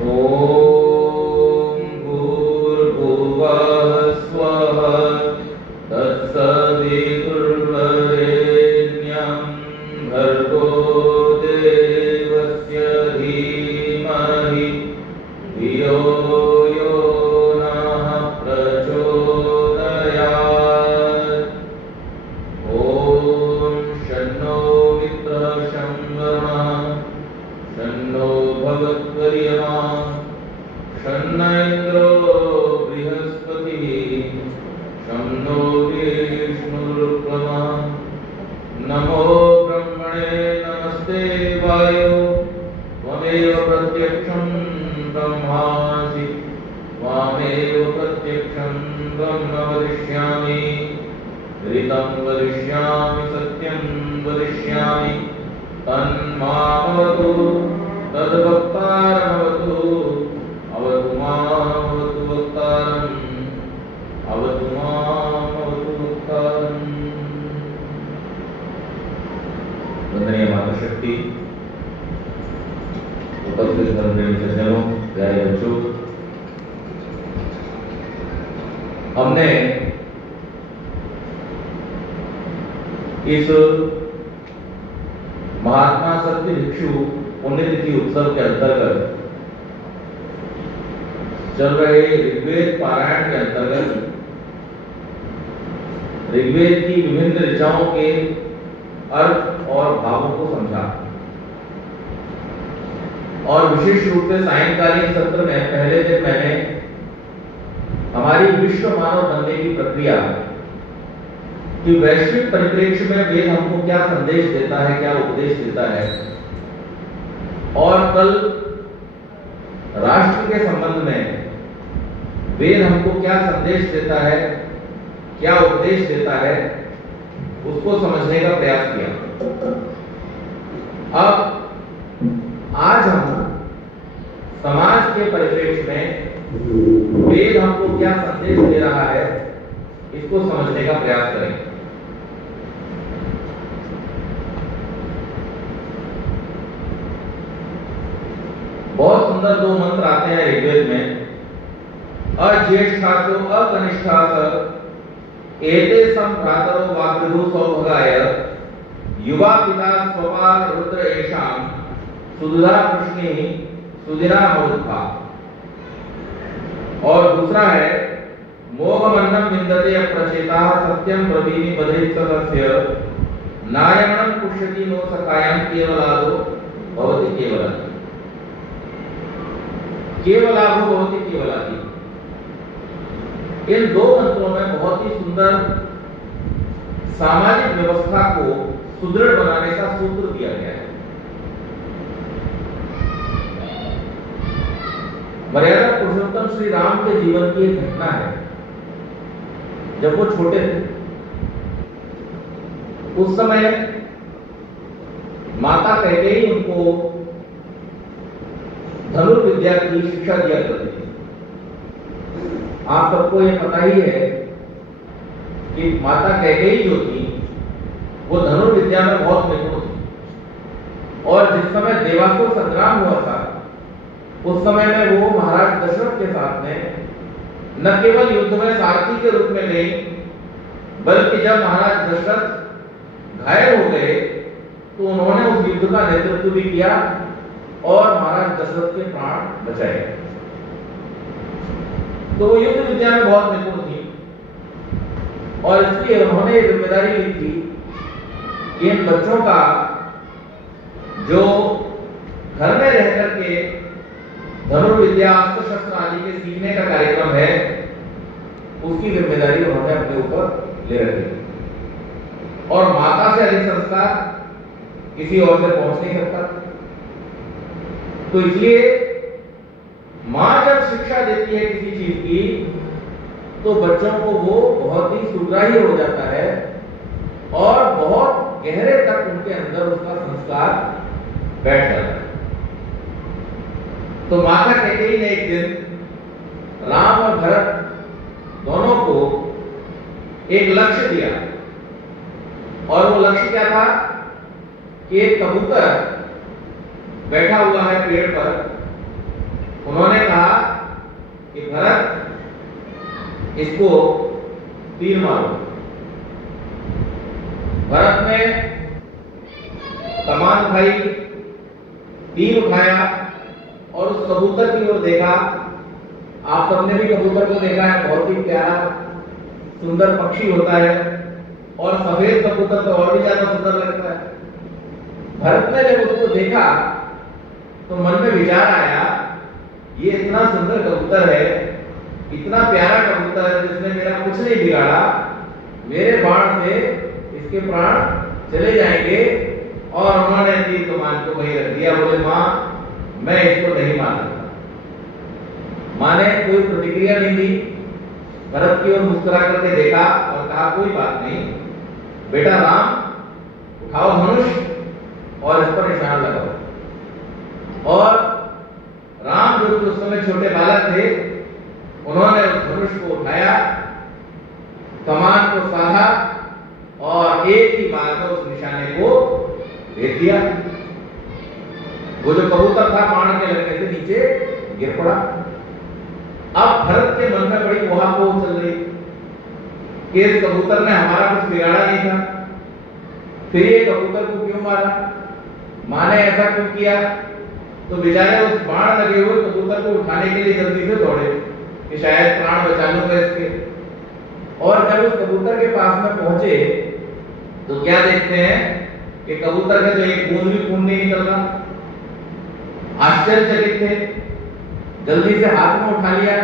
ॐ भूर्भुवः स्वः तत्सवितुर्वरेण्यं भर्गो देवस्य धीमहि धियो यो नः प्रचोदयात्। ॐ शन्नो मित्रः शं वरुणः शन्नो भगवत्वर्यमा शन्न इन्द्रो बृहस्पतिः शं नो विष्णुरुक्रमः। नमो ब्रह्मणे नमस्ते वायो त्वमेव प्रत्यक्षं ब्रह्मासि त्वामेव प्रत्यक्षं ब्रह्म वदिष्यामि ऋतं वदिष्यामि सत्यं वदिष्यामि तन्मामवतु तद्वक्तारमवतु अवतु मामवतु वक्तारम् अवतु मामवतु वक्तारम्। वंदनीय माता शक्ति, उपस्थित धर्मप्रेमी सज्जनों, प्यारे बच्चों, हमने इस महात्मा सत्य भिक्षु पुण्यतिथि उत्सव के अंतर्गत चल रहे ऋग्वेद पारायण के अंतर्गत ऋग्वेद की विभिन्न ऋचाओं के अर्थ और भावों को समझा और विशेष रूप से सायंकालीन सत्र में पहले दिन मैंने हमारी विश्व मानव बनने की प्रक्रिया कि वैश्विक परिप्रेक्ष्य में वेद हमको क्या संदेश देता है, क्या उपदेश देता है, और कल राष्ट्र के संबंध में वेद हमको क्या संदेश देता है, क्या उपदेश देता है, उसको समझने का प्रयास किया। अब आज हम समाज के परिप्रेक्ष्य में वेद हमको क्या संदेश दे रहा है, इसको समझने का प्रयास करेंगे। बहुत सुंदर दो मंत्र आते हैं ऋग्वेद में। अज्येष्ठासो अकनिष्ठास एते संभ्रातरो वाग्विदु सौभगाय युवा पिता स्वपा रुद्र एषां सुदुधा कृष्णी सुदिरा मरुद्भा। और दूसरा है मोहमन्नं विन्दते अप्रचेताः सत्यं ब्रवीमि बधैत्सतस्य नारायणं पुष्यति नो सखायं केवलादो भवति केवलम्। केवलाभो भवति केवलादि, इन दो मंत्रों में बहुत ही सुंदर सामाजिक व्यवस्था को सुदृढ़ बनाने का सूत्र दिया गया है। मर्यादा पुरुषोत्तम श्री राम के जीवन की एक घटना है। जब वो छोटे थे उस समय माता कैकेयी उनको धनुर्विद्या की शिक्षा दिया करती थी। आप सबको ये पता ही है कि माता कैकेयी जो थी वो धनुर्विद्या में बहुत निपुण थी, और जिस समय देवासुर संग्राम हुआ था उस समय में वो महाराज दशरथ के साथ में न केवल युद्ध में सारथी के रूप में गई, बल्कि जब महाराज दशरथ घायल हो गए तो उन्होंने उस युद्ध का नेतृत्व भी किया और महाराज दशरथ के प्राण बचाए। तो वो युद्ध विद्या में बहुत निपुण थी और इसलिए उन्होंने ये जिम्मेदारी ली थी कि इन बच्चों का जो घर में रह करके धनुर्विद्या अस्त्र शस्त्र आदि के सीखने का कार्यक्रम है उसकी जिम्मेदारी उन्होंने अपने ऊपर ले रखी। और माता से अधिक संस्कार किसी और से पहुंच नहीं सकता, तो इसलिए मां जब शिक्षा देती है किसी चीज की तो बच्चों को वो बहुत ही सुग्राही हो जाता है और बहुत गहरे तक उनके अंदर उसका संस्कार बैठ जाता है। तो माता कैकेयी ने एक दिन राम और भरत दोनों को एक लक्ष्य दिया, और वो लक्ष्य क्या था कि एक कबूतर बैठा हुआ है पेड़ पर उन्होंने कहा कि भरत इसको तीर मारो। भरत ने कमान उठाई, तीर उठाया और उस कबूतर की ओर देखा। आप सबने भी कबूतर को देखा है, बहुत ही प्यारा सुंदर पक्षी होता है और सफेद कबूतर तो और भी ज्यादा सुंदर लगता है। भरत ने जब उसको देखा तो मन में विचार आया, ये इतना सुंदर कबूतर है, इतना प्यारा कबूतर है जिसने मेरा कुछ नहीं बिगाड़ा, मेरे बाण से इसके प्राण चले जाएंगे। और उन्होंने तीर कमान को वहीं रख दिया। बोले माँ मैं इसको नहीं मार सकता। माँ ने कोई प्रतिक्रिया नहीं दी, भरत की ओर मुस्कुरा करके देखा और कहा कोई बात नहीं बेटा, राम उठाओ धनुष और इस पर निशान लगाओ। और राम जो उस समय छोटे बालक थे, उन्होंने उस धनुष को उठाया, कमान को साधा और एक ही बार में उस निशाने को भेज दिया। वो जो कबूतर था बाण के लगने से नीचे गिर पड़ा। अब भरत के मन में बड़ी ऊहापोह चल रही कि इस कबूतर ने हमारा कुछ बिगाड़ा नहीं था, फिर ये कबूतर को क्यों मारा, माँ ने ऐसा क्यों किया। तो बेचारे उस बाण लगे हुए कबूतर को उठाने के लिए जल्दी से दौड़े कि शायद प्राण बचा लूंगा इसके। और जब उस कबूतर के पास में पहुंचे तो क्या देखते हैं कि कबूतर का जो एक बूंद भी खून नहीं निकल रहा। आश्चर्यचकित थे, जल्दी से हाथ में उठा लिया,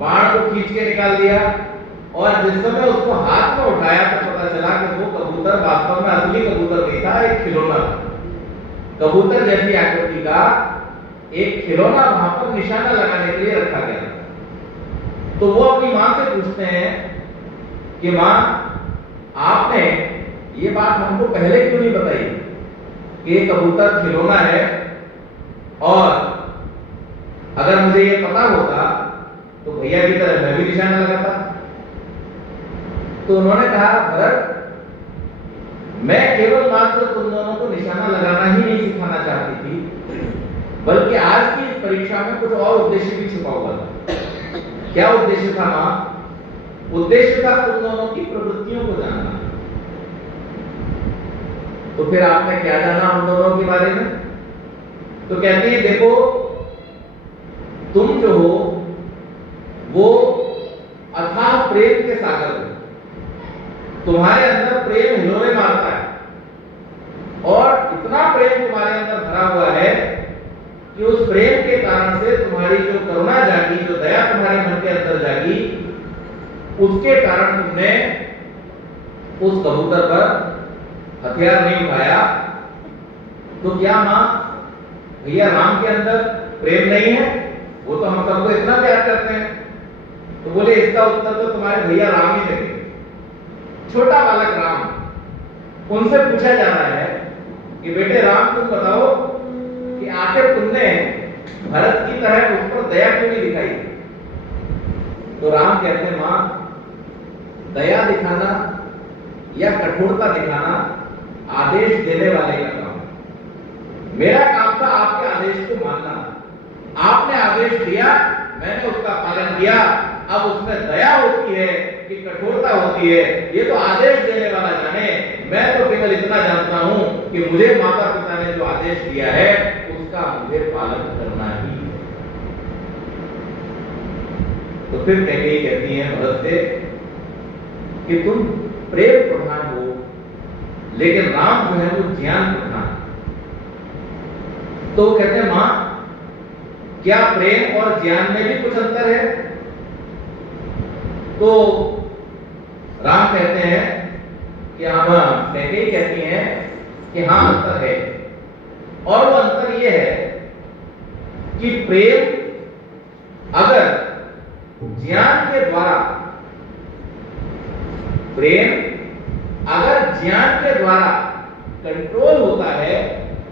बाण को खींच के निकाल दिया। और जिस समय उसको हाथ में उठाया तो पता चला कि वो कबूतर वास्तव में असली कबूतर नहीं था, एक खिलौना था। कबूतर जैसी आकृति का एक खिलौना वहां पर निशाना लगाने के लिए रखा गया था। तो वो अपनी मां से पूछते हैं कि मां आपने ये बात हमको पहले क्यों नहीं बताई कि ये कबूतर खिलौना है, और अगर मुझे ये पता होता तो भैया की तरह मैं भी निशाना लगाता। तो उन्होंने कहा भरत मैं केवल मात्र तुम दोनों को निशाना लगाना ही नहीं सिखाना चाहती थी, बल्कि आज की इस परीक्षा में कुछ और उद्देश्य भी छुपा हुआ था। क्या उद्देश्य था मां? उद्देश्य था तुम दोनों की प्रवृत्तियों को जानना। तो फिर आपने क्या जाना उन दोनों के बारे में? तो कहती है देखो तुम जो हो वो अथाह प्रेम के सागर हो, तुम्हारे अंदर प्रेम हिलोरे मारता है और इतना प्रेम तुम्हारे अंदर भरा हुआ है कि उस प्रेम के कारण से तुम्हारी जो करुणा जागी, जो दया तुम्हारे मन के अंदर जागी, उसके कारण तुमने उस कबूतर पर हथियार नहीं उठाया। तो क्या मां भैया राम के अंदर प्रेम नहीं है? वो तो हम सबको इतना प्यार करते हैं। तो बोले इसका उत्तर तो तुम्हारे भैया राम ही देंगे। छोटा बालक राम, उनसे पूछा जा रहा है कि बेटे राम तुम बताओ कि आखिर तुमने भरत की तरह उस पर दया क्यों नहीं दिखाई? तो राम कहते हैं मां दया दिखाना या कठोरता दिखाना आदेश देने वाले का काम। मेरा काम था आपके आदेश को मानना। आपने आदेश दिया, मैंने उसका पालन किया। अब उसमें दया होती है कि कठोरता होती है, ये तो आदेश देने वाला जाने। मैं तो केवल इतना जानता हूं कि मुझे माता पिता ने जो आदेश दिया है उसका मुझे पालन करना ही है। तो फिर कैकेयी कहती है भरत से कि तुम प्रेम प्रधान हो, लेकिन राम जो है वो ज्ञान प्रधान। तो कहते हैं मां क्या प्रेम और ज्ञान में भी कुछ अंतर है? तो राम कहते हैं कि हाँ, कैकेयी कहती हैं कि हाँ अंतर है। और वो अंतर ये है कि प्रेम अगर ज्ञान के द्वारा, प्रेम अगर ज्ञान के द्वारा कंट्रोल होता है,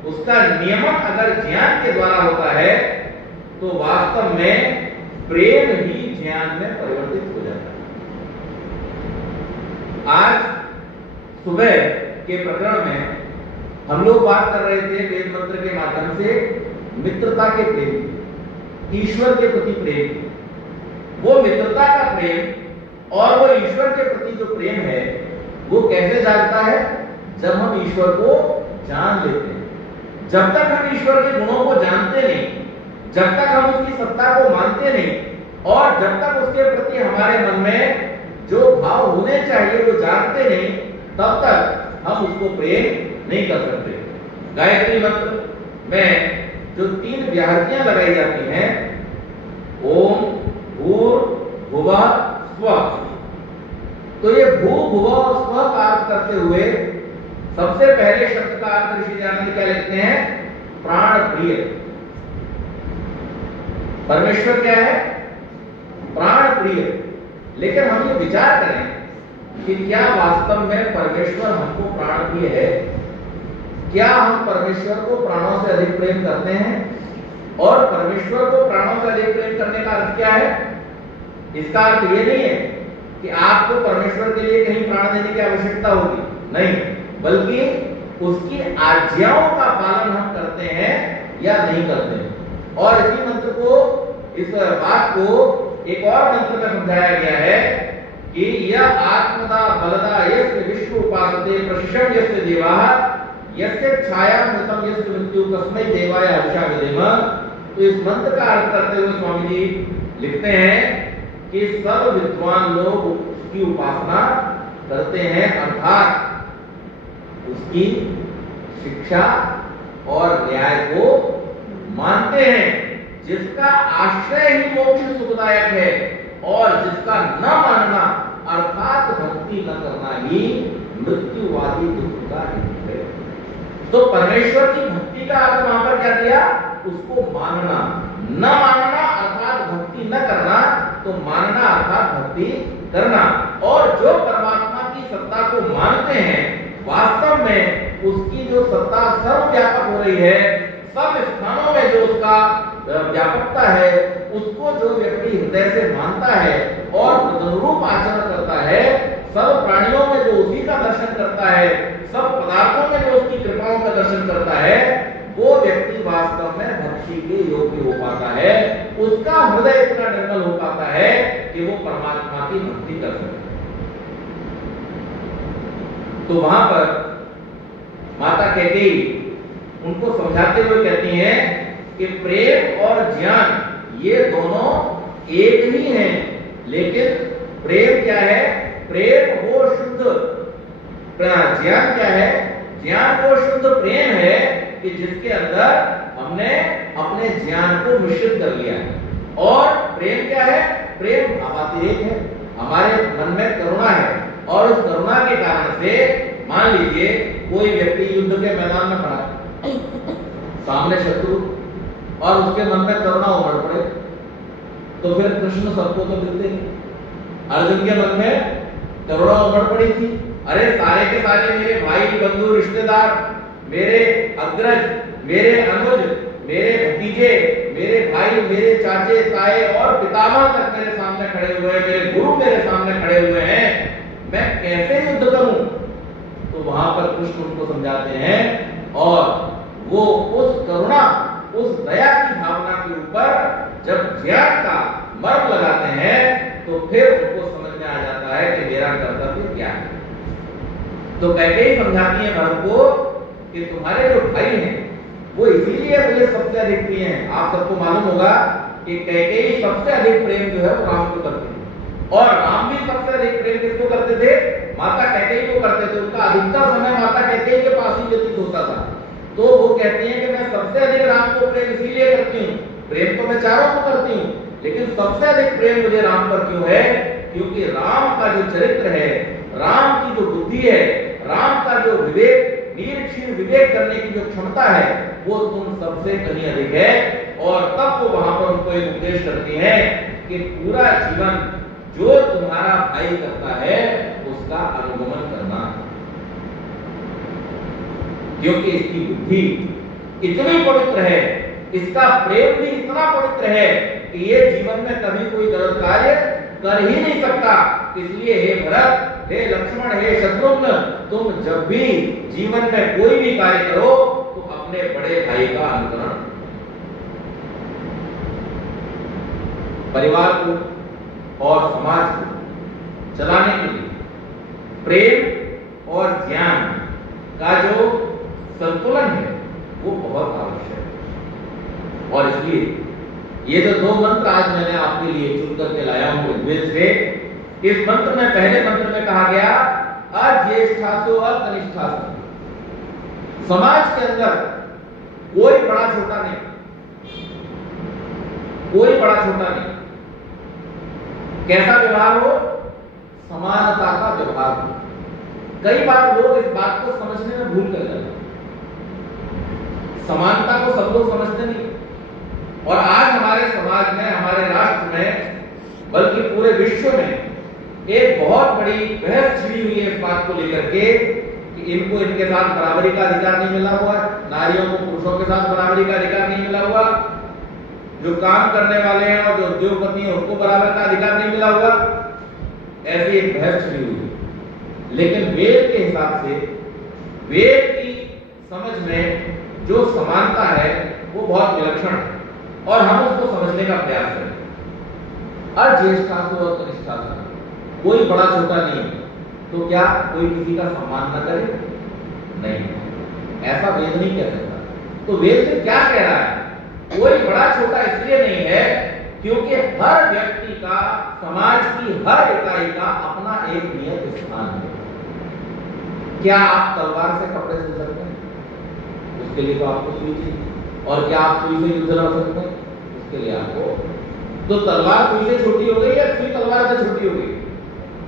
उसका नियमन अगर ज्ञान के द्वारा होता है, तो वास्तव में प्रेम ही ज्ञान में परिवर्तित हो जाता है। आज सुबह के प्रकरण में हम लोग बात कर रहे थे वेद मंत्र के माध्यम से मित्रता के प्रेम। ईश्वर के प्रति प्रेम, वो मित्रता का प्रेम और वो ईश्वर के प्रति जो प्रेम है वो कैसे जागता है? जब हम ईश्वर को जान लेते हैं। जब तक हम ईश्वर के गुणों को जानते नहीं, जब तक हम उसकी सत्ता को मानते नहीं और जब तक उसके प्रति हमारे मन में जो भाव होने चाहिए वो जानते नहीं, तब तक हम उसको प्रेम नहीं कर सकते। गायत्री मंत्र में जो 3 व्याहृतियां लगाई जाती हैं, ओम, भूर्भुवः स्वः, तो ये भू भुव और स्व का अर्थ करते हुए सबसे पहले शब्द का अर्थ ऋषि जानते क्या लिखते हैं? प्राण प्रिय। परमेश्वर क्या है? प्राण प्रिय। लेकिन हम ये विचार करें कि क्या वास्तव में परमेश्वर हमको प्राण प्रिय है? क्या हम परमेश्वर को प्राणों से अधिक प्रेम करते हैं? और परमेश्वर को प्राणों से अधिक प्रेम करने का अर्थ क्या है? इसका अर्थ ये नहीं है कि आपको परमेश्वर के लिए कहीं प्राण देने की आवश्यकता होगी, नहीं, बल्कि उसकी आज्ञाओं का पालन हम करते हैं या नहीं करते हैं। और इसी मंत्र को, इस बात को एक और मंत्र में समझाया गया है कि यह आत्मदा बलदा यस्य विश्व उपासते प्रशिषम यस्य देवाः यस्य छायामृतम यस्य मृत्यु कस्मै देवाय हविषा विधेम। तो इस मंत्र का अर्थ करते हुए स्वामी जी लिखते हैं कि सब विद्वान लोग उसकी उपासना करते हैं, अर्थात उसकी शिक्षा और न्याय को मानते हैं, जिसका आश्रय ही मोक्ष सुखदायक है और जिसका न मानना अर्थात भक्ति न करना ही मृत्युवादी दुख का हेतु है। तो परमेश्वर की भक्ति का अर्थ वहां पर क्या दिया? उसको मानना। न मानना अर्थात भक्ति न करना, तो मानना अर्थात भक्ति करना। और जो परमात्मा की सत्ता को मानते हैं, वास्तव में उसकी जो सत्ता सर्वव्यापक हो रही है, सब स्थानों में जो उसका व्यापकता है, उसको जो व्यक्ति हृदय से मानता है और तदनुरूप आचरण करता है, सब प्राणियों में जो उसी का दर्शन करता है, सब पदार्थों में जो उसकी कृपाओं का दर्शन करता है, वो व्यक्ति वास्तव में भक्ति के योग्य हो पाता है। उसका हृदय इतना निर्मल हो पाता है कि वो परमात्मा की भक्ति कर सकता है। तो वहां पर माता कैकेयी उनको समझाते हुए कहती हैं कि प्रेम और ज्ञान ये दोनों एक ही हैं, लेकिन प्रेम क्या है? प्रेम वो शुद्ध, ज्ञान क्या है? ज्ञान वो शुद्ध प्रेम है कि जिसके अंदर हमने अपने ज्ञान को मिश्रित कर लिया है। और प्रेम क्या है? प्रेम भावातिरेक है, हमारे मन में करुणा है और उस करुणा के कारण से मान लीजिए कोई व्यक्ति युद्ध के मैदान में खड़ा है, सामने शत्रु, और उसके मन में करुणा उमड़ पड़े, तो फिर कृष्ण सबको तो मिलते नहीं। अर्जुन के मन में करुणा उमड़ पड़ी थी, अरे सारे के सारे मेरे भाई बंधु रिश्तेदार, मेरे अग्रज, मेरे अनुज, मेरे भतीजे, मेरे भाई, मेरे चाचे ताए और पितामह तक मेरे सामने खड़े हुए हैं, मेरे गुरु मेरे सामने खड़े हुए हैं, मैं कैसे युद्ध करूं? तो वहां पर कृष्ण उनको समझाते हैं और वो उस करुणा, उस दया की भावना के ऊपर जब ज्ञान का मर्म लगाते हैं, तो फिर उनको समझ में आ जाता है कि मेरा कर्तव्य क्या है। तो कैकेयी समझाती है भरत को कि तुम्हारे जो भाई हैं वो इसीलिए मुझे सबसे अधिक प्रिय हैं। आप सबको मालूम होगा कि कैकेयी सबसे अधिक प्रेम जो है वो राम को करती है, और राम भी सबसे अधिक प्रेम किसको करते थे? माता कैकेयी को करते थे। उनका अधिकतर समय माता कैकेयी के पास ही व्यतीत होता था। तो वो कहती हैं कि मैं सबसे अधिक राम को प्रेम इसीलिए करती हूँ, प्रेम तो मैं चारों को करती हूँ, लेकिन सबसे अधिक प्रेम मुझे राम पर क्यों है? क्योंकि राम का जो चरित्र है, राम की जो बुद्धि है, राम का जो विवेक, निरीक्षण विवेक करने की जो क्षमता है, वो तुम सबसे कहीं अधिक है। और तब वो वहां पर उनको एक उपदेश करती है कि पूरा जीवन जो तुम्हारा भाई करता है उसका अनुगमन करना, क्योंकि इसकी बुद्धि इतनी पवित्र है, इसका प्रेम भी इतना पवित्र है कि ये जीवन में कभी कोई गलत कार्य कर ही नहीं सकता। इसलिए हे भरत, हे लक्ष्मण, हे शत्रुघ्न, तुम जब भी जीवन में कोई भी कार्य करो तो अपने बड़े भाई का अनुकरण। परिवार को और समाज को चलाने के लिए प्रेम और ज्ञान का जो संतुलन है वो बहुत आवश्यक है। और इसलिए ये जो दो मंत्र आज मैंने आपके लिए चुन करके लाया हूं ऋग्वेद से, इस मंत्र में पहले मंत्र में कहा गया अज्येष्ठासो अकनिष्ठासो। समाज के अंदर कोई बड़ा छोटा नहीं, कोई बड़ा छोटा नहीं। कैसा व्यवहार हो? समानता का व्यवहार हो। कई बार लोग इस बात को समझने में भूल कर जाते हैं। समानता को सब लोग समझते नहीं, और आज हमारे समाज में, हमारे राष्ट्र में, बल्कि पूरे विश्व में एक बहुत बड़ी बहस छिड़ी हुई है इस बात को लेकर के कि इनको इनके साथ बराबरी का अधिकार नहीं मिला हुआ, नारियों को पुरुषों के साथ बराबरी का अधिकार नहीं मिला हुआ, जो काम करने वाले हैं और जो उद्योगपति हैं उनको बराबर का अधिकार नहीं मिला हुआ। ऐसी एक बहस छिड़ी हुई है। लेकिन वेद के हिसाब से, वेद की समझ में जो समानता है वो बहुत विलक्षण है, और हम उसको समझने का प्रयास करें। अज्येष्ठासो अकनिष्ठासो, कोई बड़ा छोटा नहीं, तो क्या कोई किसी का सम्मान न करे? नहीं, ऐसा वेद नहीं कह सकता। तो वेद से क्या कह रहा है? कोई बड़ा छोटा इसलिए नहीं है क्योंकि हर व्यक्ति का, समाज की हर इकाई का अपना एक नियत स्थान है। क्या आप तलवार से कपड़े सिल सकते हैं? उसके लिए तो आपको सुई चाहिए। और क्या आप सुई से युद्ध लड़ सकते हैं? उसके लिए आपको, तो तलवार सुई से छोटी हो गई या सुई तलवार से छोटी हो गई?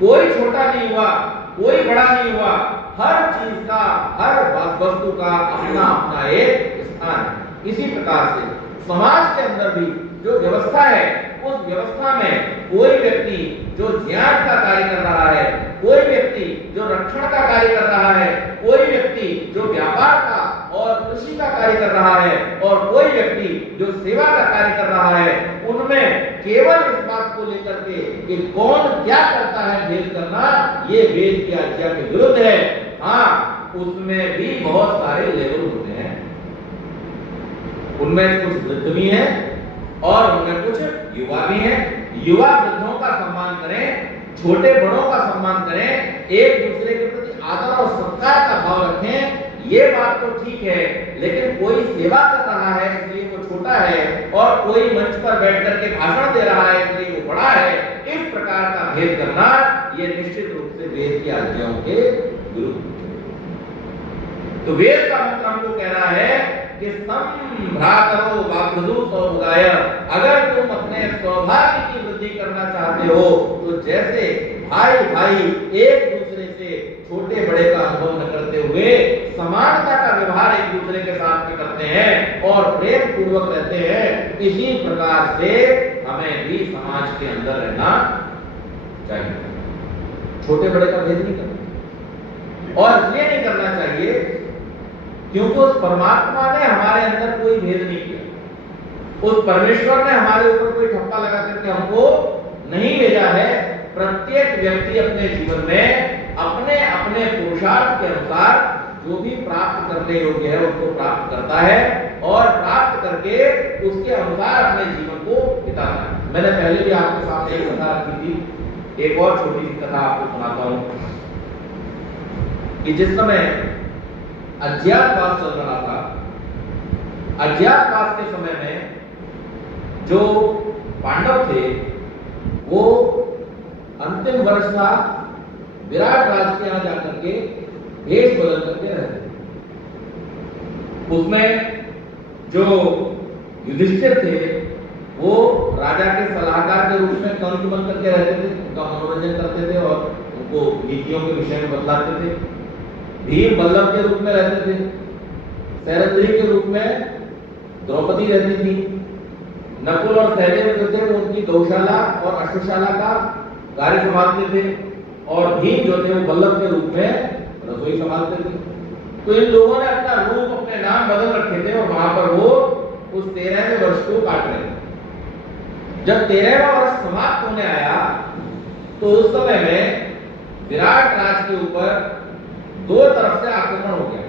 कोई छोटा नहीं हुआ, कोई बड़ा नहीं हुआ। हर चीज का, हर वस्तु का अपना अपना एक स्थान है। इसी प्रकार से समाज के अंदर भी जो व्यवस्था है, उस व्यवस्था में कोई व्यक्ति जो ज्ञान का कार्य कर रहा है, कोई व्यक्ति जो रक्षण का कार्य कर रहा है, कोई व्यक्ति जो व्यापार का और कृषि का कार्य कर रहा है, और कोई व्यक्ति जो सेवा का कार्य कर रहा है, उनमें केवल इस बात को लेकर के कि कौन क्या करता है भेद करना, ये वेद की आज्ञा के विरुद्ध है। हाँ, उसमें भी बहुत सारे लेवल होते हैं। उनमें कुछ वृद्ध भी हैं और उनमें कुछ युवा भी हैं। युवा वृद्धों का सम्मान करें, छोटे बड़ों का सम्मान करें, एक दूसरे के प्रति आदर और सत्कार का भाव रखें, ये बात तो ठीक है। लेकिन कोई सेवा कर रहा है इसलिए वो छोटा है, और कोई मंच पर बैठ करके भाषण दे रहा है इसलिए वो बड़ा है, इस प्रकार का भेद करना ये निश्चित रूप से वेद की आज्ञाओं के विरुद्ध। तो वेद का मंत्र हमको कह रहा है कि संभ्रातरो वाग्वधू सौभागाय, अगर तुम अपने सौभाग्य की वृद्धि करना चाहते हो तो जैसे भाई भाई एक दूसरे से छोटे बड़े का अनुभव न करते हुए समानता का व्यवहार एक दूसरे के साथ में करते हैं और प्रेम पूर्वक रहते हैं, इसी प्रकार से हमें भी समाज के अंदर रहना चाहिए। छोटे बड़े का भेद नहीं करना, और इसलिए नहीं करना चाहिए क्योंकि उस परमात्मा ने हमारे अंदर कोई भेद नहीं किया। उस परमेश्वर ने हमारे ऊपर कोई ठप्पा लगा करके हमको नहीं भेजा है। प्रत्येक व्यक्ति अपने जीवन में अपने अपने पुरुषार्थ के अनुसार जो भी प्राप्त करने योग्य है उसको प्राप्त करता है, और प्राप्त करके उसके अनुसार अपने जीवन को बिताता है। मैंने पहले भी आपके सामने एक कथा रखी थी, एक और छोटी सी कथा आपको सुनाता हूं कि जिस समय अज्ञातवास चल रहा था, अज्ञातवास के समय में जो पांडव थे वो अंतिम वर्ष था, विराट राज के यहां जाकर के भेष बदल करके रहते थे। उसमें जो युधिष्ठिर थे वो राजा के सलाहकार के रूप में कंस बन करके रहते थे, उनका मनोरंजन करते थे और उनको नीतियों के विषय में बतलाते थे। भीम बल्लभ के रूप में रहते थे, शैरंद्री के रूप में द्रौपदी रहती थी, नकुल और सहदेव जो थे उनकी गौशाला और अश्वशाला का कार्य संभालते थे, और भीम जो थे वो बल्लभ के रूप में रसोई संभालते थे। तो इन लोगों ने अपना रूप, अपने नाम बदल रखे थे, और वहां पर वो उस 13वें वर्ष को काट रहे थे। जब 13वां वर्ष समाप्त होने आया तो उस समय में विराट राज के ऊपर दो तरफ से आक्रमण हो गया।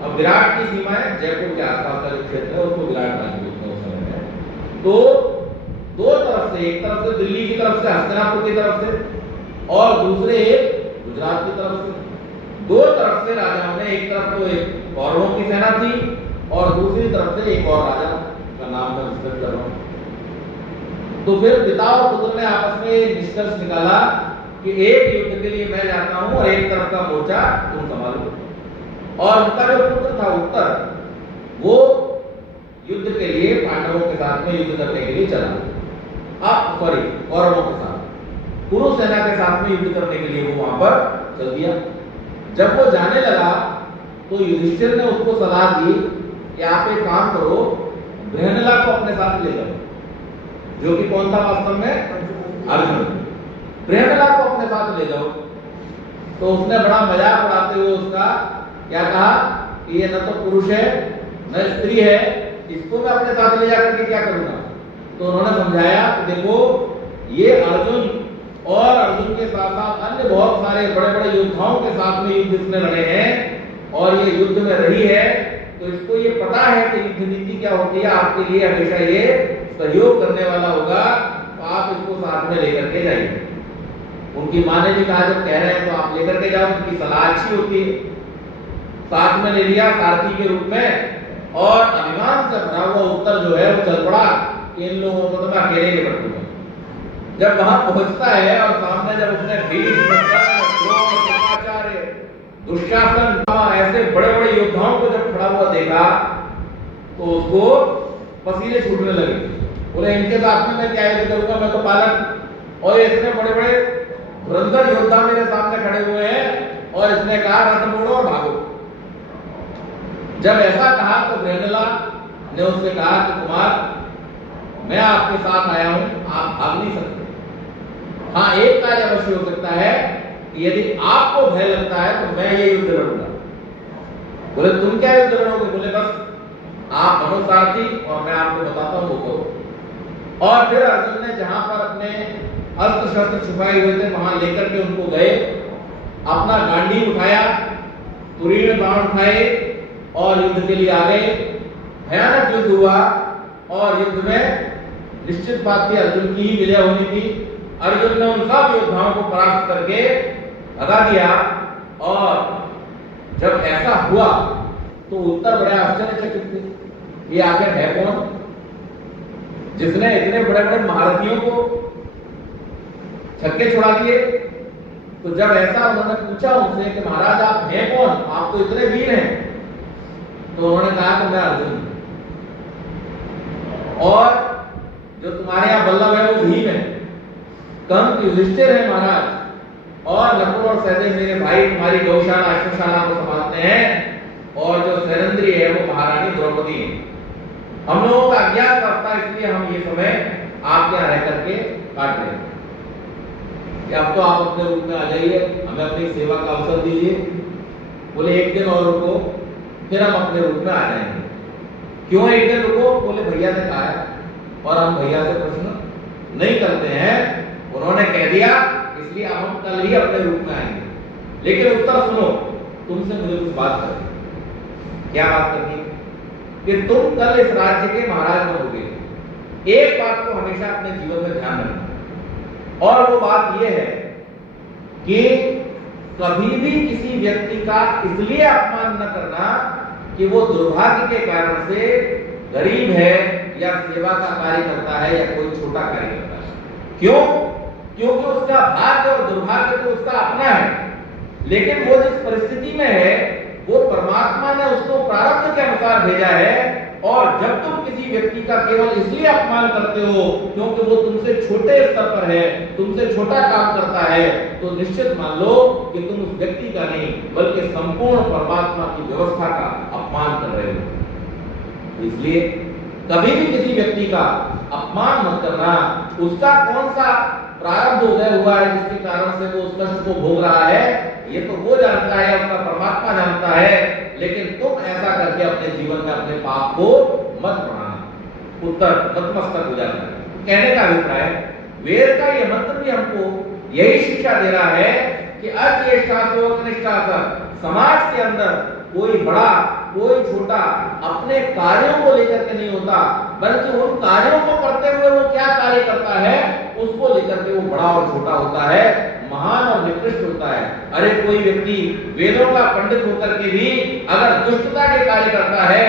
अब विराट की सीमाएं जयपुर के आसपास का जो क्षेत्र है उसको विराट राज्य बोलते हैं उस समय में। तो दो तरफ से, एक तरफ से दिल्ली की तरफ से, हस्तिनापुर की तरफ से, और दूसरे एक गुजरात की तरफ से। दो तरफ से राजाओं ने, एक तरफ तो एक कौरवों की सेना थी और दूसरी तरफ से एक और राजा का नाम मैं विस्तार कर रहा हूं। तो फिर पिता और पुत्र ने आपस में निष्कर्ष निकाला कि एक युद्ध के लिए मैं जाता हूं और एक तरफ का मोर्चा तुम संभालो। और उनका जो पुत्र था उत्तर, वो युद्ध के लिए पांडवों के साथ में युद्ध करने के लिए चला। अब सॉरी, कौरवों के साथ, कुरु सेना के साथ में युद्ध करने के लिए वो वहां पर चल दिया। जब वो जाने लगा तो युधिष्ठिर ने उसको सलाह दी कि आप एक काम करो, बृहनला को अपने साथ ले जाओ, जो कि कौन था वास्तव में? अर्जुन। बृहनला को अपने साथ ले जाओ। तो उसने बड़ा मजाक उड़ाते हुए उसका क्या कहा कि ये न तो पुरुष है न स्त्री है, इसको मैं अपने साथ ले जाकर के क्या करूंगा? तो उन्होंने समझाया कि देखो, ये अर्जुन और अर्जुन के साथ साथ अन्य बहुत सारे बड़े बड़े योद्धाओं के साथ में युद्ध इसने लड़े हैं और ये युद्ध में रही है, तो इसको ये पता है कि युद्ध नीति क्या होती है। आपके लिए हमेशा ये सहयोग करने वाला होगा, तो आप इसको साथ में लेकर के जाइए। उनकी माँ ने भी कहा जब कह रहे हैं तो आप लेकर के जाओ, उनकी सलाह अच्छी होती है। साथ में ले लिया सारथी के रूप में, और अभिमान से भरा हुआ उत्तर जो है वो चल पड़ा, इन लोगों को तो मैं अकेले ही पकड़ूंगा। जब वहां पहुंचता है और सामने जब उसने भीष्म, द्रोण, कृपाचार्य, दुशासन, ऐसे बड़े बड़े योद्धाओं को जब खड़ा हुआ देखा तो उसको पसीने छूटने लगे। बोले इनके साथ में मैं क्या युद्ध करूंगा, मैं तो पालक, और इतने बड़े बड़े धुरंधर योद्धा मेरे सामने खड़े हुए हैं। और इसने कहा रथ मोड़ो और भागो। जब ऐसा कहा तो बृहनला ने उससे कहा कि कुमार, मैं आपके साथ आया हूं, आप भाग नहीं सकते। हाँ, एक कार्य अवश्य हो सकता है कि यदि आपको भय लगता है तो मैं ये युद्ध लड़ूंगा। बोले तुम क्या युद्ध लड़ोगे? बोले बस आप बनो सारथी और मैं आपको बताता हूं वो करो। और फिर अर्जुन ने जहां पर अपने अस्त्र शस्त्र छुपाए हुए थे वहां लेकर के उनको गए, अपना गांडीव उठाया, तुरीण बाण उठाए और युद्ध के लिए आ गए। भयानक युद्ध हुआ और युद्ध में निश्चित बात थी अर्जुन की ही विजय होनी थी। अर्जुन ने उन सब योद्धाओं को परास्त करके भगा दिया। और जब ऐसा हुआ तो उत्तर बड़े आश्चर्यचकित थे, ये आखिर है कौन जिसने इतने बड़े बड़े महारथियों को छक्के छुड़ा दिए? तो जब ऐसा उन्होंने पूछा उनसे कि महाराज आप हैं कौन, आप तो इतने वीर हैं, तो उन्होंने कहा कि मैं अर्जुन हूं, और जो तुम्हारे यहाँ बल्लभ है वो भीम है, कंस युधिष्ठिर है महाराज, और नकुल और सहदेव मेरे भाई तुम्हारी गौशाला अश्वशाला को संभालते हैं, और जो सैरंद्री है वो महारानी द्रौपदी है। हम लोगों का अज्ञात रास्ता, इसलिए हम ये समय आपके यहाँ रह करके काट रहे हैं। अब तो आप अपने रूप में आ जाइए, हमें अपनी सेवा का अवसर दीजिए। बोले एक दिन और रुको, फिर हम अपने रूप में आ जाएंगे। क्यों एक दिन रुको? बोले भैया ने कहा है और हम भैया से प्रश्न नहीं करते हैं, उन्होंने कह दिया, इसलिए अब हम कल ही अपने रूप में आएंगे। लेकिन उत्तर सुनो, तुमसे मुझे कुछ बात करनी। क्या बात करनी? कि तुम कल इस राज्य के महाराज बनोगे। एक बात को हमेशा अपने जीवन में ध्यान रखना, और वो बात यह है कि कभी भी किसी व्यक्ति का इसलिए अपमान न करना कि वो दुर्भाग्य के कारण से गरीब है या सेवा का कार्य करता है या कोई छोटा कार्य करता है। क्यों? क्योंकि उसका भाग्य और दुर्भाग्य तो उसका अपना है, लेकिन वो जिस परिस्थिति में है वो परमात्मा ने उसको प्रारब्ध के अनुसार भेजा है। और जब तुम किसी व्यक्ति का केवल इसलिए अपमान करते हो क्योंकि वो तुमसे छोटे स्तर पर है, तुमसे छोटा काम करता है, तो निश्चित मान लो कि तुम उस व्यक्ति का नहीं बल्कि संपूर्ण परमात्मा की व्यवस्था का अपमान कर रहे हो। इसलिए कभी भी किसी व्यक्ति का अपमान मत करना। उसका कौन सा प्रारब्ध उदय हुआ है जिसके कारण से वो उस कष्ट को भोग रहा है, ये तो वो जानता है, उसका परमात्मा जानता है। लेकिन तुम ऐसा करके अपने जीवन में अपने पाप को मत बढ़ाना। उत्तर नतमस्तक हो जाता है। कहने का अभिप्राय, वेद का ये मंत्र भी हमको यही शिक्षा दे रहा है कि अज्येष्ठा स्वकनिष्ठा, समाज के अंदर कोई बड़ा कोई छोटा अपने कार्यों को लेकर के नहीं होता, बल्कि उन कार्यों को करते हुए वो क्या कार्य करता है करके वो बड़ा और छोटा होता है, महान और निकृष्ट होता है। अरे कोई व्यक्ति वेदों का पंडित होकर के भी अगर दुष्टता के कार्य करता है,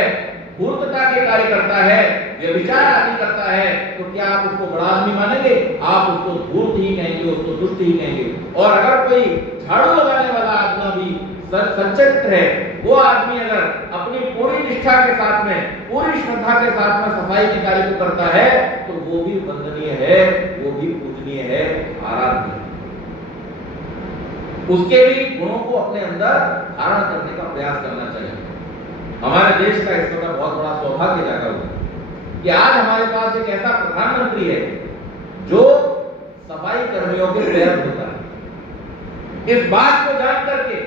धूर्तता के कार्य करता है, व्यभिचार आदि करता है, तो क्या आप उसको बड़ा आदमी मानेंगे? आप उसको धूर्त ही कहेंगे, उसको दुष्ट ही कहेंगे। और अगर कोई झाड़ू लगाने वाला आदमी भी सच्चरित्र है, वो आदमी अगर अपनी पूरी निष्ठा के साथ में, पूरी श्रद्धा के साथ में सफाई के कार्य को करता है, तो वो भी वंदनीय है, वो भी पूजनीय है, आराध्य है। उसके भी गुणों को अपने अंदर धारण करने का प्रयास करना चाहिए। हमारे देश का इस समय बहुत बड़ा सौभाग्य जागा हुआ कि आज हमारे पास एक ऐसा प्रधानमंत्री है जो सफाई कर्मियों के प्रेरक होता है। इस बात को जान करके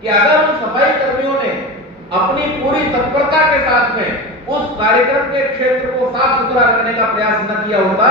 कि अगर उन सफाई कर्मियों ने अपनी पूरी तत्परता के साथ में उस कार्यक्रम के क्षेत्र को साफ सुथरा रखने का प्रयास न किया होता,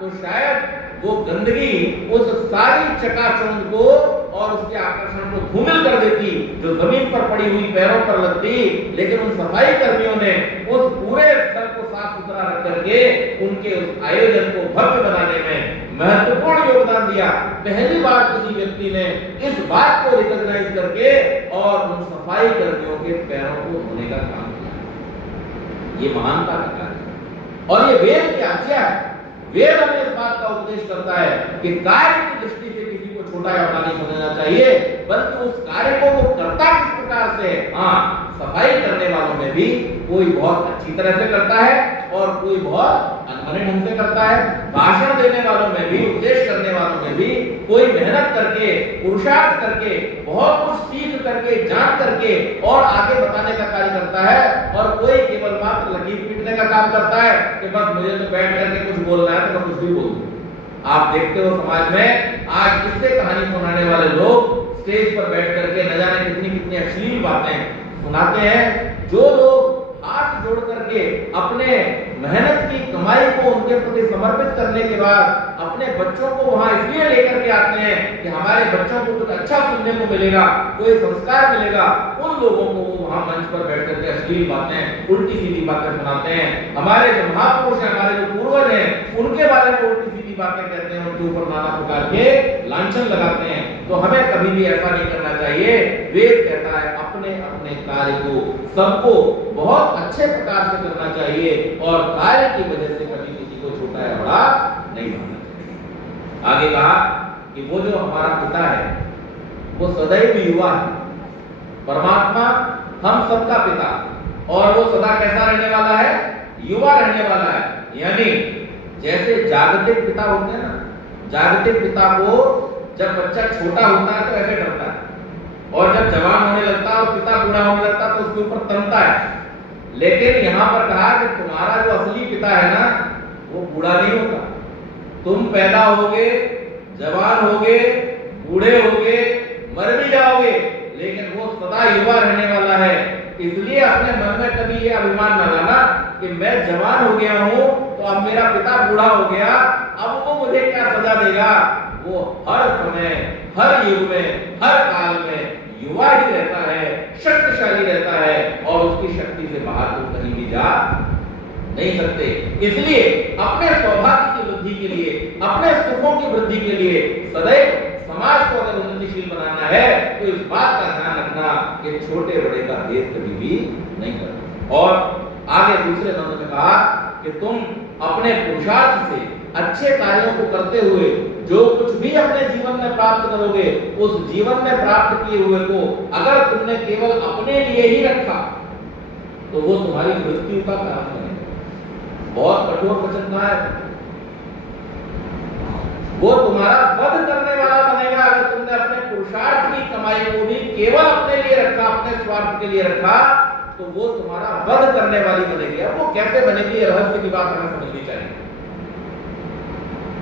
तो शायद वो गंदगी उस सारी चकाचौंध को और उसके आकर्षण को धूमिल कर देती जो जमीन पर पड़ी हुई पैरों पर लगती। लेकिन उन सफाई कर्मियों ने उस पूरे स्थल को साफ सुथरा रख करके उनके उस आयोजन को भव्य बनाने में महत्वपूर्ण योगदान दिया। पहली बार किसी व्यक्ति ने इस बात को रिकॉग्नाइज करके और उन सफाई कर्मियों के पैरों को धोने का काम किया। ये महानता का कार्य है और ये वेद की आज्ञा है। वेद हमें इस बात का उपदेश करता है कि कार्य की दृष्टि से किसी को छोटा या बड़ा नहीं समझना चाहिए, बल्कि उस कार्य को वो करता किस प्रकार से। हाँ, सफाई करने वालों में भी कोई बहुत अच्छी तरह से करता है और कोई बहुत अनमने ढंग से करता है। भाषण देने वालों में भी, उपदेश करने वालों में भी कोई मेहनत करके, पुरुषार्थ करके, बहुत कुछ सीख करके, जान करके और आगे बताने का कार्य करता है, और कोई केवल मात्र लकीर पीटने का काम करता है कि बस मुझे तो बैठ करके कुछ बोलना है तो मैं कुछ भी बोल दूं। आप देखते हो समाज में आज किससे कहानी सुनाने वाले लोग स्टेज पर बैठ करके न जाने कितनी कितनी अश्लील बातें सुनाते हैं। जो लोग हाथ जोड़ करके अपने मेहनत की कमाई को उनके प्रति समर्पित करने के बाद अपने बच्चों को वहां इसलिए लेकर के आते हैं कि हमारे बच्चों को कुछ अच्छा सुनने को मिलेगा, कोई संस्कार मिलेगा, उन लोगों को वो वहां मंच पर बैठ करके अश्लील बातें, उल्टी सीधी बातें सुनाते हैं। हमारे जो महापुरुष हैं, हमारे जो पूर्वज हैं, उनके बारे में उल्टी सीधी बातें कहते हैं, उनके ऊपर नाना प्रकार के लांछन लगाते हैं। तो हमें कभी भी ऐसा नहीं करना चाहिए। वेद कहता है अपने अपने कार्य को सबको बहुत अच्छे प्रकार से करना चाहिए और कार्य की वजह से कभी किसी को छोटा या बड़ा नहीं मानना चाहिए। आगे कहा कि वो जो हमारा पिता है वो सदैव युवा है। परमात्मा हम सबका पिता, और वो सदा कैसा रहने वाला है? युवा रहने वाला है। यानी जैसे जागतिक पिता होते हैं ना, जागतिक पिता को जब बच्चा छोटा होता है तो ऐसे डरता है, और जब जवान होने लगता है और पिता बूढ़ा होने लगता है तो उसके ऊपर तनता है। लेकिन यहां पर कहा कि तुम्हारा जो असली पिता है ना वो बूढ़ा नहीं होता। तुम पैदा होगे, जवान होगे, बूढ़े होगे, मर भी जाओगे, लेकिन वो सदा युवा रहने वाला है। इसलिए अपने मन में कभी ये अभिमान न लाना कि मैं जवान हो गया हूं तो अब मेरा पिता बूढ़ा हो गया, अब वो मुझे क्या सजा देगा। वो हर समय, हर युग में, हर काल में युवा ही रहता है, शक्तिशाली रहता है, और उसकी शक्ति से बाहर तो कहीं भी जा नहीं सकते। इसलिए अपने सौभाग्य की वृद्धि के लिए, अपने सुखों की वृद्धि के लिए सदैव समाज को अगर उन्नतिशील बनाना है तो इस बात का ध्यान रखना कि छोटे बड़े का भेद कभी भी नहीं करना। और आगे दूसरे मंत्र में कहा कि तुम अपने पुरुषार्थ से अच्छे कार्यों को करते हुए जो कुछ भी अपने जीवन में प्राप्त करोगे, उस जीवन में प्राप्त किए हुए को अगर तुमने केवल अपने लिए ही रखा तो वो तुम्हारी मृत्यु का कारण बनेगा। बहुत कठोर वचन कहा है। वो तुम्हारा वध करने वाला बनेगा अगर तुमने अपने पुरुषार्थ की कमाई को भी केवल अपने लिए रखा, अपने स्वार्थ के लिए रखा, तो वो तुम्हारा वध करने वाली बनेगी। अब वो कैसे बनेगी, ये रहस्य की बात हमें समझनी चाहिए।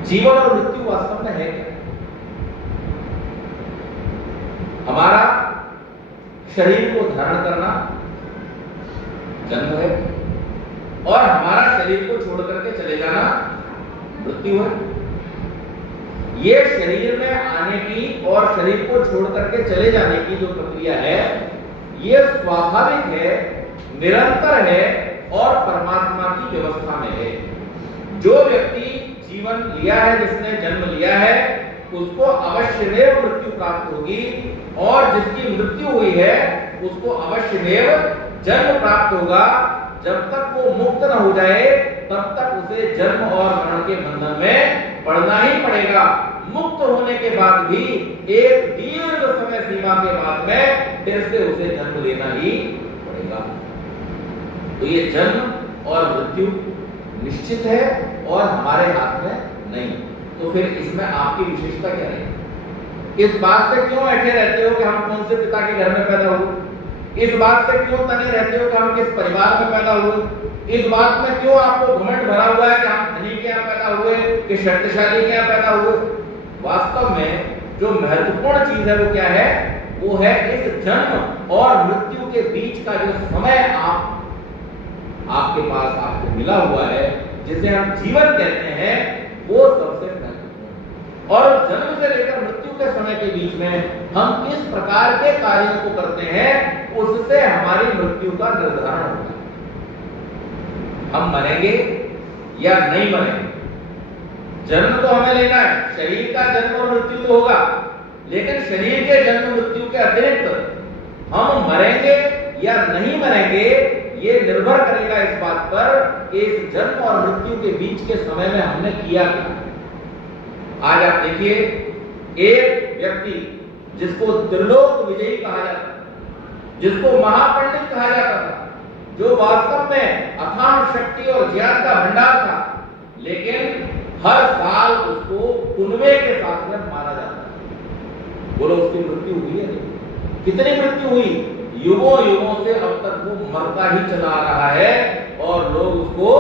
जीवन और मृत्यु वास्तव में है क्या? हमारा शरीर को धारण करना जन्म है, और हमारा शरीर को छोड़ करके चले जाना मृत्यु है। ये शरीर में आने की और शरीर को छोड़ करके चले जाने की जो प्रक्रिया है, ये स्वाभाविक है, निरंतर है और परमात्मा की व्यवस्था में है। जो व्यक्ति जीवन लिया है, जिसने जन्म लिया है, उसको अवश्यमेव मृत्यु प्राप्त होगी, और जिसकी मृत्यु हुई है उसको अवश्यमेव जन्म प्राप्त होगा। जब तक वो मुक्त न हो जाए तब तक उसे जन्म और मरण के बंधन में पड़ना ही पड़ेगा। मुक्त होने के बाद भी एक दीर्घ समय सीमा के बाद में फिर से उसे जन्म लेना ही पड़ेगा। तो ये जन्म और मृत्यु निश्चित है और हमारे हाथ में नहीं। तो फिर इसमें आपकी विशेषता क्या है? इस बात से क्यों ऐठे रहते हो कि हम कौन से पिता के घर में पैदा हुए? इस बात से क्यों तने रहते हो कि हम किस परिवार में पैदा हुए? इस बात में क्यों आपको घमंड भरा हुआ है कि हम धनी के यहाँ पैदा हुए, कि शक्तिशाली के यहाँ पैदा हुए? वास्तव में जो महत्वपूर्ण चीज है वो क्या है? वो है इस जन्म और मृत्यु के बीच का जो समय आपके पास आपको मिला हुआ है, जिसे हम जीवन कहते हैं, वो सबसे महत्वपूर्ण। और जन्म से लेकर मृत्यु के समय के बीच में हम किस प्रकार के कार्यों को करते हैं, उससे हमारी मृत्यु का निर्धारण होगा। हम मरेंगे या नहीं मरेंगे। जन्म तो हमें लेना है, शरीर का जन्म और मृत्यु तो होगा, लेकिन शरीर के जन्म मृत्यु के अतिरिक्त हम मरेंगे या नहीं मरेंगे, ये निर्भर करेगा इस बात पर कि इस जन्म और मृत्यु के बीच के समय में हमने किया क्या। आज आप देखिए, एक व्यक्ति जिसको त्रिलोक विजयी कहा जाता था, जिसको महापंडित कहा जाता था, जो वास्तव में अथाह शक्ति और ज्ञान का भंडार था, लेकिन हर साल उसको कुनबे के साथ में मारा जाता है। बोलो उसकी मृत्यु हुई है? कितनी मृत्यु हुई? युगों युगों से अब तक वो मरता ही चला आ रहा है और लोग उसको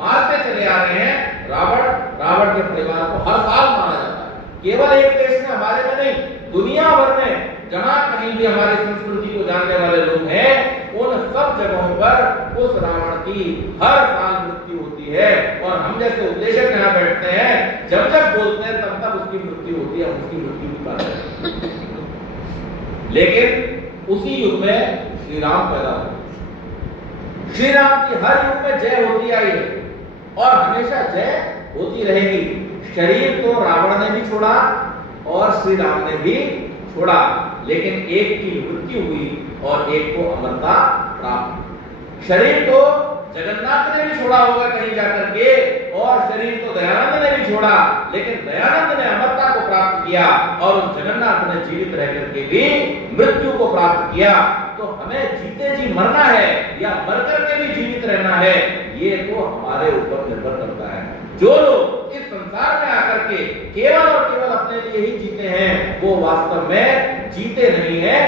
मारते चले आ रहे हैं। रावण के परिवार को हर साल मारा जाता है। केवल एक देश में, हमारे में नहीं, दुनिया भर में जहां कहीं भी हमारी संस्कृति को जानने वाले लोग हैं, उन सब जगहों पर उस रावण की हर साल मृत्यु होती है। और हम जैसे उपदेशक यहाँ बैठते हैं, जब जब बोलते हैं तब तब उसकी मृत्यु होती है, उसकी मृत्यु की बात है। लेकिन उसी युग में श्री राम पैदा हुए। श्री राम की हर युग में जय होती आई है और हमेशा जय होती रहेगी। शरीर तो रावण ने भी छोड़ा और श्री राम ने भी छोड़ा, लेकिन एक की मृत्यु हुई और एक को अमरता प्राप्त। शरीर तो जगन्नाथ ने भी छोड़ा होगा कहीं जाकर के, और शरीर तो दयानंद ने भी छोड़ा, लेकिन दयानंद ने अमरता को प्राप्त किया और उस जगन्नाथ ने जीवित रह करके भी मृत्यु को प्राप्त किया। तो हमें जीते जी मरना है या मर करके भी जीवित रहना है, ये तो हमारे ऊपर निर्भर करता है। जो लोग इस संसार में आकर के केवल और केवल अपने लिए ही जीते हैं, वो वास्तव में जीते नहीं है,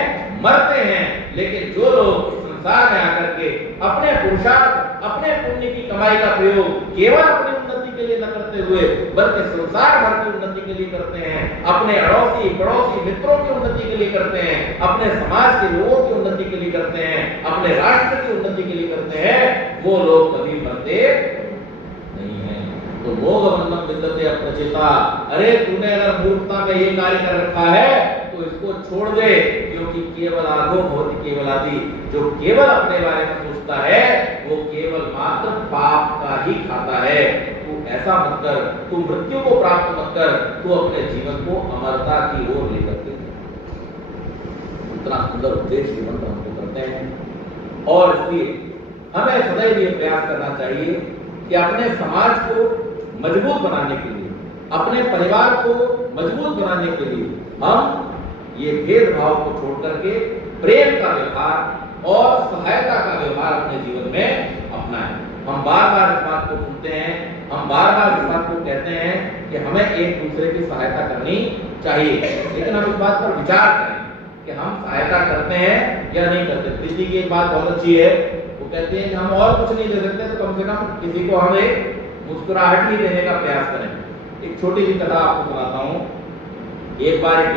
मरते हैं। लेकिन जो लोग संसार में आकर के अपने पुरुषार्थ, अपने पुण्य की कमाई का प्रयोग केवल अपनी उन्नति के लिए न करते हुए, बल्कि संसार भर की उन्नति के लिए करते हैं, अपने अड़ोसी पड़ोसी मित्रों की उन्नति के लिए करते हैं, अपने समाज के लोगों की उन्नति के लिए करते हैं, अपने राष्ट्र की उन्नति के लिए करते हैं, वो लोग कभी मरते नहीं है। तो मोघबंधम विद्यते अपचिता, अरे तूने अगर मूर्खता में ये कार्य कर रखा है तो इसको छोड़ दे, क्योंकि केवल आगो भवति केवल आदि। जो केवल अपने बारे में सोचता है वो केवल मात्र पाप का ही खाता है। तू ऐसा मत कर, तू मृत्यु को प्राप्त मत कर, तू अपने जीवन को अमरता की ओर लेकर के। इतना सुंदर उपदेश जीवन में हमको करते हैं। और इसलिए हमें सदैव ये प्रयास करना चाहिए कि अपने समाज को मजबूत बनाने के लिए, अपने परिवार को मजबूत बनाने के लिए हम ये भेदभाव को छोड़ करके प्रेम का व्यवहार और सहायता का व्यवहार अपने जीवन में अपनाएं। हम बार बार इस बात को सुनते हैं, हम बार बार इस बात को कहते हैं कि हमें एक दूसरे की सहायता करनी चाहिए, लेकिन हम इस बात पर विचार करें कि हम सहायता करते हैं या नहीं करते। प्रीति की एक बात बहुत अच्छी है, वो कहते हैं कि हम और कुछ नहीं दे सकते तो कम से कम किसी को हम एक मुस्कुराहट ही देने का प्रयास करें। एक छोटी सी कथा आपको सुनाता हूँ। एक बार एक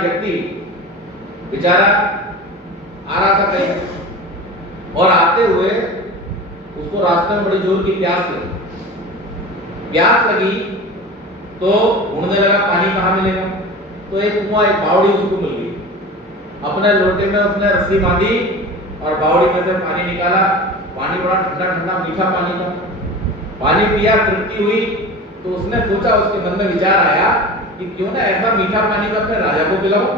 व्यक्ति बेचारा आ रहा था कहीं, और आते हुए उसको रास्ते में बड़ी जोर की प्यास लगी तो ढूंढने लगा पानी कहाँ मिलेगा। तो एक कुआं, एक बावड़ी उसको मिल गई। अपने लोटे में उसने रस्सी बांधी और बावड़ी में से पानी निकाला। पानी बड़ा ठंडा ठंडा मीठा पानी था। पानी पिया, तृप्ति हुई, तो उसने सोचा, उसके मन में विचार आया कि क्यों ना ऐसा मीठा पानी मैं अपने राजा को पिलाऊं।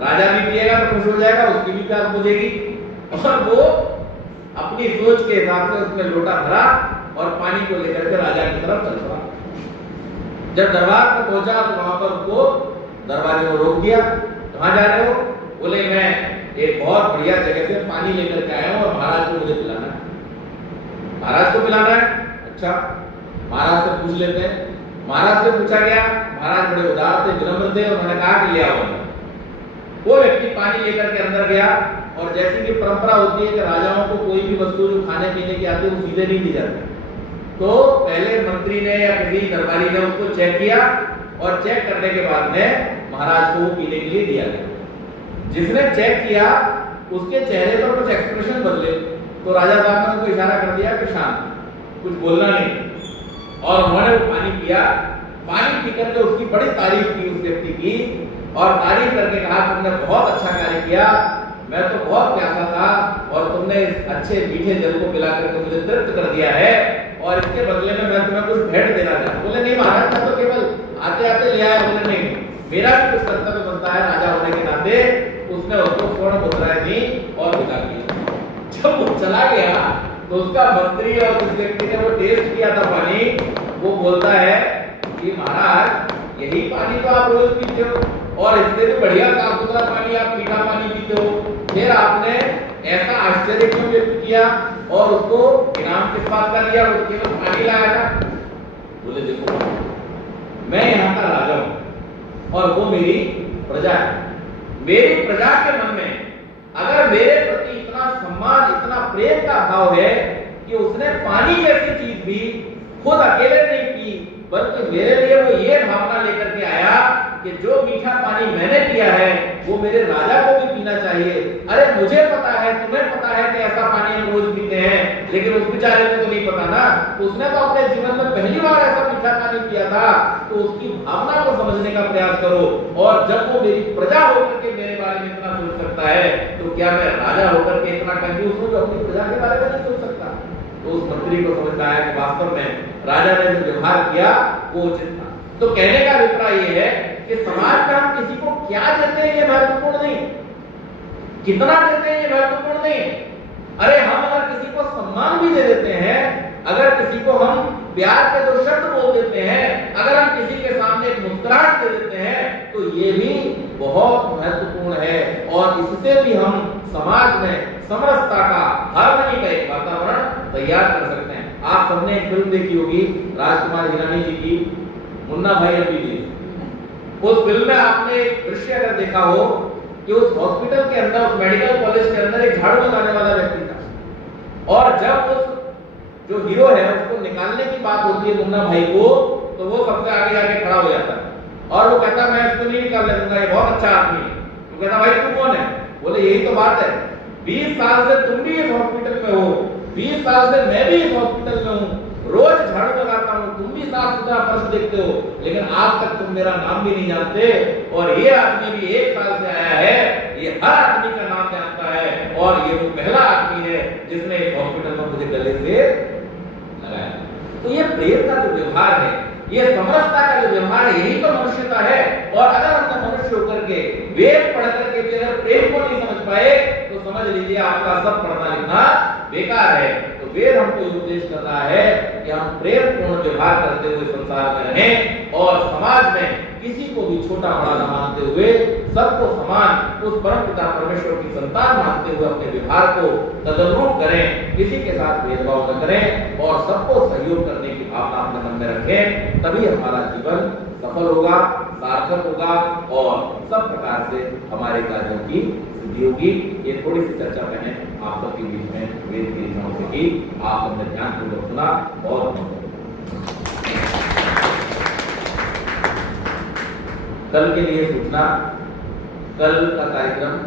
राजा भी पिएगा तो खुश हो जाएगा, उसकी भी प्यास बुझेगी। और वो अपनी सोच के हिसाब से उसने लोटा भरा और पानी को लेकर के राजा की तरफ चल पड़ा। जब दरबार पर पहुंचा तो वहां पर उसको दरबारी को रोक दिया। कहां जा रहे हो? बोले मैं एक बहुत बढ़िया जगह से पानी लेकर के आया हूं और महाराज को मुझे पिलाना है। महाराज को पिलाना है? अच्छा, महाराज से पूछ लेते हैं। महाराज से पूछा गया। महाराज बड़े उदार थे, विनम्र थे, उन्होंने कहा कि ले आओ। वो व्यक्ति पानी लेकर के अंदर गया और जैसी कि परंपरा होती है कि राजाओं को कोई भी वस्तु जो खाने पीने की आती है वो सीधे नहीं दी जाती, तो पहले मंत्री ने या किसी दरबारी ने उसको चेक किया और चेक करने के बाद में महाराज को वो पीने के लिए दिया गया। जिसने चेक किया उसके चेहरे पर कुछ एक्सप्रेशन बदले, तो राजा साहब ने उनको इशारा कर दिया कि शांत, कुछ बोलना नहीं। और उन्होंने वो पानी पिया। पानी पीकर के उसकी बड़ी तारीफ की उस व्यक्ति की, और तारीफ करके कहा तुमने बहुत अच्छा कार्य किया, मैं तो बहुत प्यासा था और तुमने इस अच्छे मीठे जल को पिला करके मुझे तृप्त कर दिया है, और इसके बदले में मैं तुम्हें कुछ भेंट देना चाहता हूं। बोले नहीं महाराज, मैं तो केवल आते आते ले आया। बोले नहीं, मेरा भी कुछ कर्तव्य बनता है राजा होने के नाते। उसने उसको स्वर्ण मुद्राएं दी और विदा किया। जब वो चला गया तो उसका मंत्री और उस व्यक्ति ने वो टेस्ट किया था पानी, वो बोलता है कि महाराज यही पानी तो आप रोज पीते हो, और इससे भी बढ़िया साफ सुथरा पानी आप मीठा पानी पीते हो, फिर आपने ऐसा आश्चर्य क्यों व्यक्त किया और उसको इनाम किस बात का लिया? वो केवल पानी लाया था। बोले देखो, मैं यहाँ का राजा हूं और वो मेरी प्रजा है। मेरी प्रजा के मन में अगर मेरे प्रति इतना सम्मान, इतना प्रेम का भाव है कि उसने पानी जैसी चीज भी खुद अकेले नहीं पी, बल्कि मेरे लिए वो ये भावना लेकर के आया कि जो मीठा पानी मैंने पिया है वो मेरे राजा को भी पीना चाहिए। अरे मुझे पता है, तुम्हें पता है कि ऐसा पानी हम रोज पीते हैं, लेकिन उस बेचारे को तो नहीं पता ना। उसने तो अपने जीवन में पहली बार ऐसा मीठा पानी पिया था, तो उसकी भावना को समझने का प्रयास करो। और जब वो मेरी प्रजा होकर के मेरे बारे में इतना सोच सकता है, तो क्या मैं राजा होकर के इतना कंजूस हूं जो अपनी प्रजा के बारे में नहीं सोच सकता? तो उस मंत्री को समझ में आया कि वास्तव में राजा ने जो व्यवहार किया वो उचित था। तो कहने का अभिप्राय ये है कि समाज में हम किसी को क्या देते हैं ये महत्वपूर्ण नहीं, कितना देते हैं ये महत्वपूर्ण नहीं। अरे हम अगर किसी को सम्मान भी दे देते हैं, अगर किसी को हम प्यार के दो शब्द बोल देते हैं, अगर हम किसी के सामने एक मुस्कुराहट दे देते हैं, तो ये भी बहुत महत्वपूर्ण है। और इससे भी हम समाज में समरसता का, हार्मनी का एक वातावरण तैयार कर सकते हैं। आप सबने एक फिल्म देखी होगी राजकुमार हिरानी जी की, मुन्ना भाई MBBS। उस फिल्म में आपने एक दृश्य अगर देखा हो कि उस हॉस्पिटल के अंदर, उस मेडिकल कॉलेज के अंदर एक झाड़ू लगाने वाला व्यक्ति था, और जब उस जो हीरो है उसको निकालने की बात होती है मुन्ना भाई को, तो वो सबसे आगे जाके खड़ा हो जाता है और वो कहता मैं इसको नहीं निकाल दूंगा, ये बहुत अच्छा आदमी है। तो कहता भाई तू कौन है? बोले यही तो बात है, 20 साल से तुम भी इस हॉस्पिटल में हो, 20 साल से मैं भी इस हॉस्पिटल में हूँ, रोज झाड़ू लगाता हूँ, तुम भी साफ सुथरा फर्श देखते हो, लेकिन आज तक तुम मेरा नाम भी नहीं जानते। और ये आदमी भी 1 साल से आया है, ये हर आदमी का नाम जानता है, और ये वो पहला आदमी है जिसने इस हॉस्पिटल में मुझे गले से लगाया। तो ये प्रेम का जो व्यवहार है, ये समरसता का जो व्यवहार है, यही तो मनुष्यता है। और अगर हमने मनुष्य होकर के वेद पढ़ करके भी अगर प्रेम को नहीं समझ पाए, तो समझ लीजिए आपका सब पढ़ना लिखना बेकार है। तो वेद हमको उपदेश कर रहा है कि हम प्रेम पूर्ण व्यवहार करते हुए संसार में रहें, और समाज में किसी को भी छोटा बड़ा न मानते हुए सबको समान उस परम पिता परमेश्वर की संतान मानते हुए अपने व्यवहार को तदनुरूप करें, किसी के साथ भेदभाव न करें, और सबको सहयोग करने की भावना अपने मन में रखें। तभी हमारा जीवन सफल होगा, सार्थक होगा, और सब प्रकार से हमारे कार्यों की सिद्धि होगी। ये थोड़ी सी चर्चा मैंने आप सबके बीच में वेद की दिशाओं से की, आप सबने ध्यानपूर्वक सुना। और कल के लिए सूचना, कल का कार्यक्रम